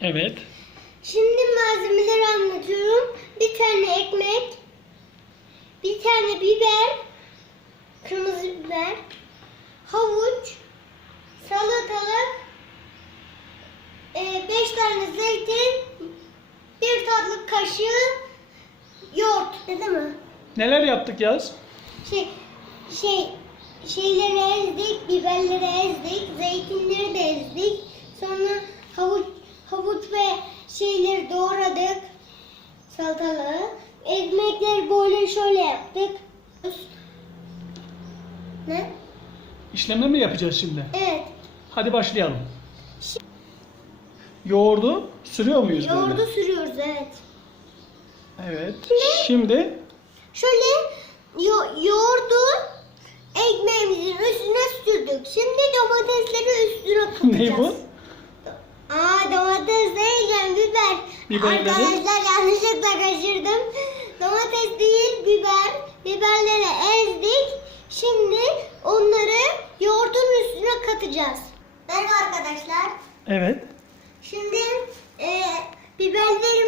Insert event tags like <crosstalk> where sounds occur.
Evet. Şimdi malzemeleri anlatıyorum. Bir tane ekmek, bir tane biber, kırmızı biber, havuç, salatalık, e, beş tane zeytin, bir tatlı kaşığı yoğurt. Değil mi? Neler yaptık Yaz? Şey, şey, şeyleri ezdik, biberleri ezdik, zeytinleri de ezdik. Sonra havuç, havuç ve şeyleri doğradık. Salatalığı. Ekmekleri böyle şöyle yaptık. Ne? İşlemi mi yapacağız şimdi? Evet. Hadi başlayalım. Yoğurdu sürüyor muyuz Yoğurdu böyle? sürüyoruz evet. Evet. Şimdi Şöyle yo- yoğurdu ekmeğimizin üstüne sürdük. Şimdi domatesleri üstüne katacağız. <laughs> ne bu? Bir. Arkadaşlar yanlışlıkla kaçırdım. Domates değil biber. Biberleri ezdik. Şimdi onları yoğurdun üstüne katacağız. Merhaba arkadaşlar. Evet. Şimdi e, biberleri